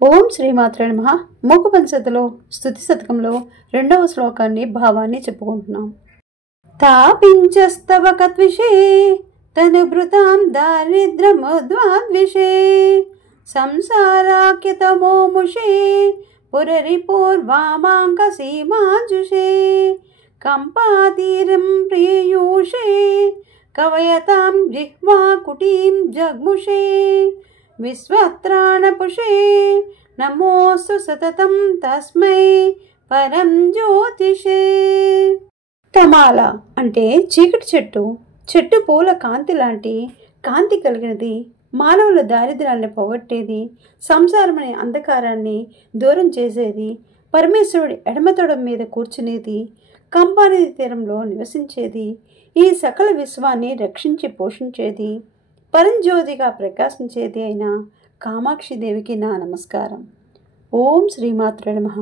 ఓం శ్రీమాత్రే నమః. మూకపంచతిలో స్తుతి శతకంలో 2వ శ్లోకాన్ని భావాన్ని చెప్పుకుంటున్నాం. తాపించస్తవ కత్విషే తనుభృతాం దారిద్రముద్వాద్విషే సంసారాఖ్యతమోముషే పురరిపూర్వామాంక సీమాజుషే కంపాతీరం ప్రియూషే కవయతాం జిహ్వా కుటీం జగ్ముషే విశ్వత్రాణపుషే నమోస్తు సతతం తస్మై పరం జ్యోతిషే. తమాల అంటే చీకటి చెట్టు. చెట్టు పూల కాంతి లాంటి కాంతి కలిగినది. మానవుల దారిద్ర్యాన్ని పోగొట్టేది, సంసారం అనే అంధకారాన్ని దూరం చేసేది, పరమేశ్వరుడి ఎడమతొడం మీద కూర్చునేది, కంపానది తీరంలో నివసించేది, ఈ సకల విశ్వాన్ని రక్షించి పోషించేది, పరంజ్యోతిగా ప్రకాశించేది అయిన కామాక్షి దేవికి నా నమస్కారం. ఓం శ్రీమాత్రే నమః.